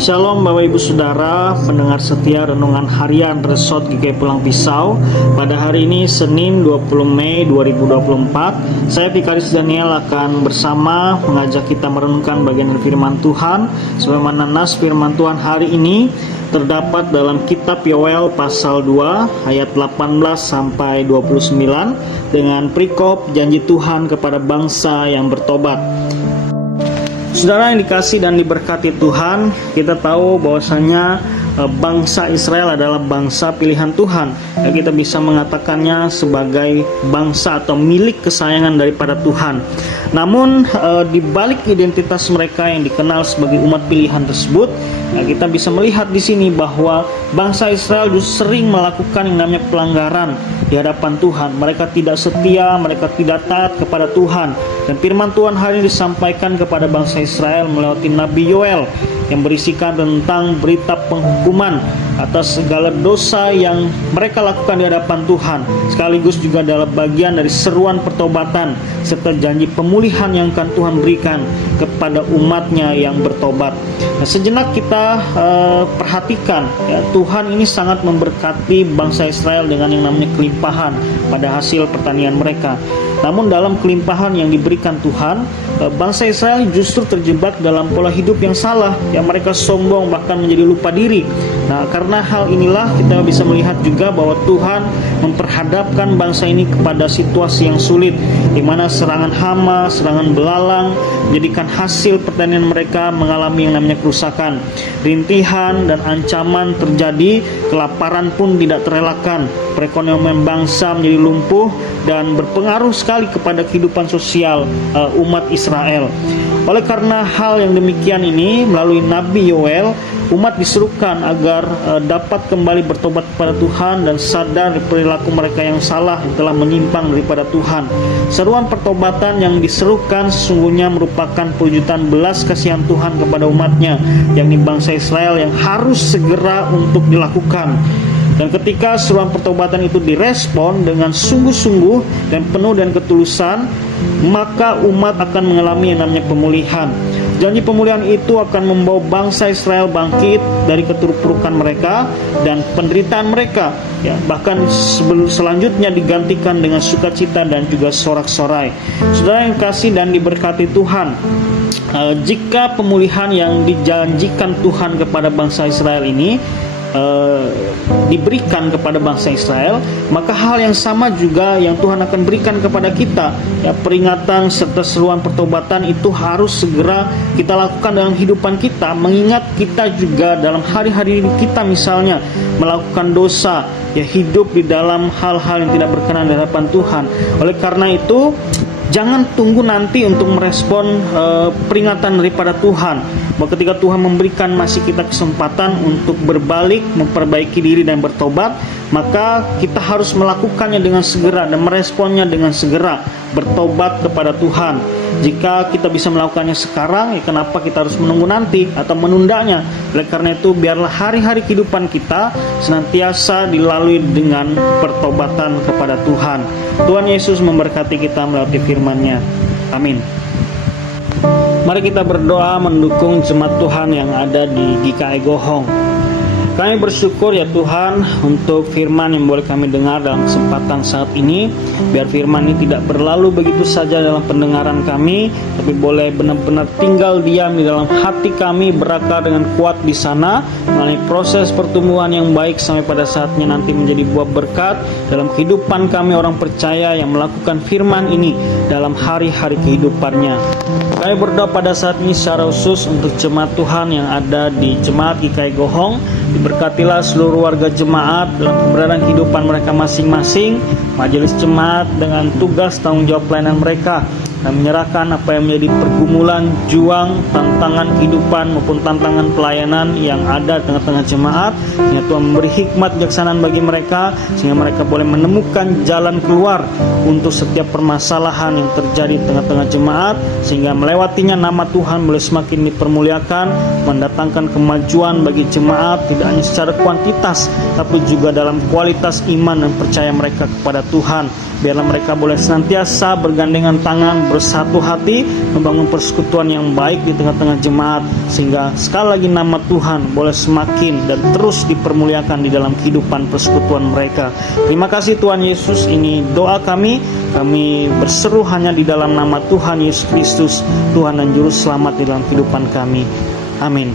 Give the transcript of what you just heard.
Shalom Bapak Ibu Saudara, pendengar setia renungan harian Resort GKI Pulang Pisau. Pada hari ini Senin 20 Mei 2024, saya Vikaris Daniel akan bersama mengajak kita merenungkan bagian dari firman Tuhan. Sebagaimana nas firman Tuhan hari ini terdapat dalam kitab Yoel pasal 2 ayat 18 sampai 29 dengan perikop janji Tuhan kepada bangsa yang bertobat. Saudara yang dikasih dan diberkati Tuhan, kita tahu bahwasanya bangsa Israel adalah bangsa pilihan Tuhan. Kita bisa mengatakannya sebagai bangsa atau milik kesayangan daripada Tuhan. Namun di balik identitas mereka yang dikenal sebagai umat pilihan tersebut, kita bisa melihat di sini bahwa bangsa Israel justru sering melakukan yang namanya pelanggaran di hadapan Tuhan. Mereka tidak setia, mereka tidak taat kepada Tuhan. Dan firman Tuhan hari ini disampaikan kepada bangsa Israel melalui Nabi Yoel yang berisikan tentang berita penghukuman atas segala dosa yang mereka lakukan di hadapan Tuhan, sekaligus juga adalah bagian dari seruan pertobatan serta janji pemulihan yang akan Tuhan berikan kepada umatnya yang bertobat. Nah, sejenak kita perhatikan ya, Tuhan ini sangat memberkati bangsa Israel dengan yang namanya kelimpahan pada hasil pertanian mereka. Namun dalam kelimpahan yang diberikan Tuhan, bangsa Israel justru terjebak dalam pola hidup yang salah, yang mereka sombong bahkan menjadi lupa diri. Nah, karena hal inilah kita bisa melihat juga bahwa Tuhan memperhadapkan bangsa ini kepada situasi yang sulit, di mana serangan hama, serangan belalang menjadikan hasil pertanian mereka mengalami yang namanya kerusakan. Rintihan dan ancaman terjadi, kelaparan pun tidak terelakkan. Perekonomian bangsa menjadi lumpuh dan berpengaruh sekali kepada kehidupan sosial umat Israel. Oleh karena hal yang demikian ini, melalui Nabi Yoel, umat diserukan agar dapat kembali bertobat kepada Tuhan dan sadar dari perilaku mereka yang salah yang telah menyimpang daripada Tuhan. Seruan pertobatan yang diserukan sesungguhnya merupakan perwujudan belas kasihan Tuhan kepada umatnya, yakni bangsa Israel yang harus segera untuk dilakukan. Dan ketika seruan pertobatan itu direspon dengan sungguh-sungguh dan penuh dan ketulusan, maka umat akan mengalami yang namanya pemulihan. Janji pemulihan itu akan membawa bangsa Israel bangkit dari keterpurukan mereka dan penderitaan mereka, ya, bahkan selanjutnya digantikan dengan sukacita dan juga sorak-sorai. Saudara yang kasih dan diberkati Tuhan, jika pemulihan yang dijanjikan Tuhan kepada bangsa Israel ini diberikan kepada bangsa Israel, maka hal yang sama juga yang Tuhan akan berikan kepada kita, ya, peringatan serta seruan pertobatan itu harus segera kita lakukan dalam kehidupan kita, mengingat kita juga dalam hari-hari kita misalnya melakukan dosa, ya, hidup di dalam hal-hal yang tidak berkenan di hadapan Tuhan. Oleh karena itu, jangan tunggu nanti untuk merespon peringatan daripada Tuhan. Bahwa ketika Tuhan memberikan masih kita kesempatan untuk berbalik, memperbaiki diri dan bertobat, maka kita harus melakukannya dengan segera dan meresponnya dengan segera, bertobat kepada Tuhan. Jika kita bisa melakukannya sekarang, ya kenapa kita harus menunggu nanti atau menundanya? Oleh karena itu, biarlah hari-hari kehidupan kita senantiasa dilalui dengan pertobatan kepada Tuhan. Tuhan Yesus memberkati kita melalui firman-Nya. Amin. Mari kita berdoa mendukung jemaat Tuhan yang ada di GKI Gohong. Kami bersyukur ya Tuhan untuk firman yang boleh kami dengar dalam kesempatan saat ini. Biar firman ini tidak berlalu begitu saja dalam pendengaran kami, tapi boleh benar-benar tinggal diam di dalam hati kami, berakar dengan kuat di sana, melalui proses pertumbuhan yang baik sampai pada saatnya nanti menjadi buah berkat dalam kehidupan kami orang percaya yang melakukan firman ini dalam hari-hari kehidupannya. Kami berdoa pada saat ini secara khusus untuk jemaat Tuhan yang ada di Jemaat GKI Gohong. Diberkatilah seluruh warga jemaat dalam keberadaan kehidupan mereka masing-masing, majelis jemaat dengan tugas tanggung jawab pelayanan mereka, dan menyerahkan apa yang menjadi pergumulan, juang, tantangan kehidupan maupun tantangan pelayanan yang ada di tengah-tengah jemaat, sehingga Tuhan memberi hikmat kebijaksanaan bagi mereka, sehingga mereka boleh menemukan jalan keluar untuk setiap permasalahan yang terjadi di tengah-tengah jemaat, sehingga melewatinya nama Tuhan boleh semakin dipermuliakan, mendatangkan kemajuan bagi jemaat, tidak hanya secara kuantitas, tapi juga dalam kualitas iman dan percaya mereka kepada Tuhan. Biarlah mereka boleh senantiasa bergandengan tangan, bersatu hati, membangun persekutuan yang baik di tengah-tengah jemaat, sehingga sekali lagi nama Tuhan boleh semakin dan terus dipermuliakan di dalam kehidupan persekutuan mereka. Terima kasih Tuhan Yesus, ini doa kami berseru hanya di dalam nama Tuhan Yesus Kristus, Tuhan dan Juru Selamat di dalam kehidupan kami. Amin.